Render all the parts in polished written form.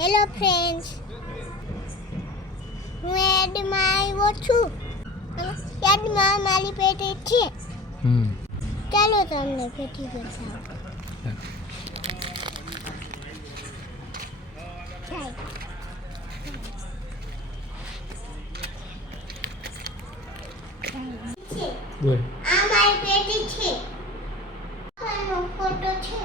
Hello friends, હું એડમાં આવ્યો છું. એડમાં મારી પેટી છે. ચાલો તમને પેટી બતાવું. બોલ. આ મારી પેટી છે. આનો ફોટો છે.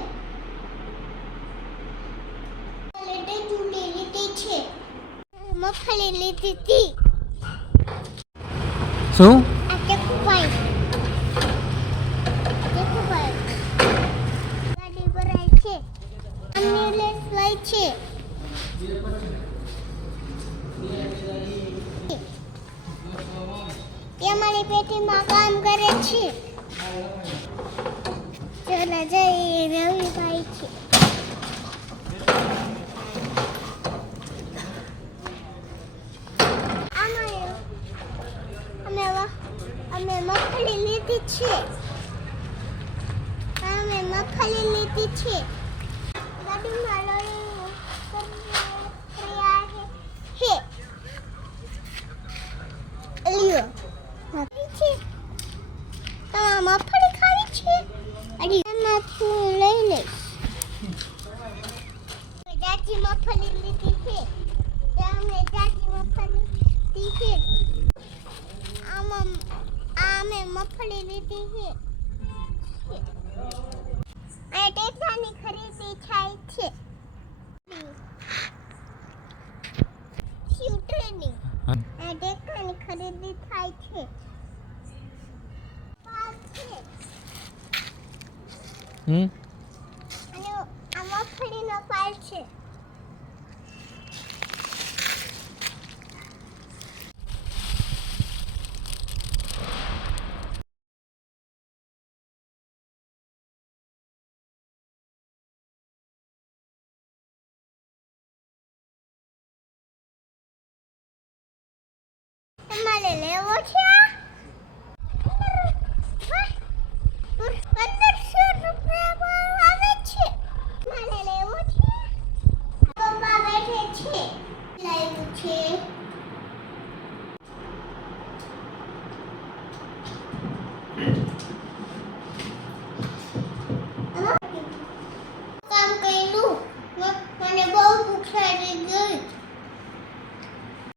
મગફળી લીધી હતી. શું? આ ચકુભાઈ ગાડી ભરાય છે. એમ્બ્યુલન્સ લઈ છે. તે મારી પેટીમાં કામ કરે છે. ચલો જઈ રવિભાઈ છે. અમે મગફળી લીધી છે. અમે મગફળી લીધી છે. ગાડીમાં લઈ હે લ્યો છે. તમારે મગફળી ખાવી છે? અરે એમાંથી હું લઈ લઈશ. જાજી મગફળી લીધી છે. અમે જાજી મગફળી લીધી છે. અમે મગફળી લીધી છે. આ ટેકાની ખરીદી થાય છે. ટ્રેનિંગ આ ટેકાની ખરીદી થાય છે. અને આ મગફળીનો પાલ છે. તમારે લેવો છે?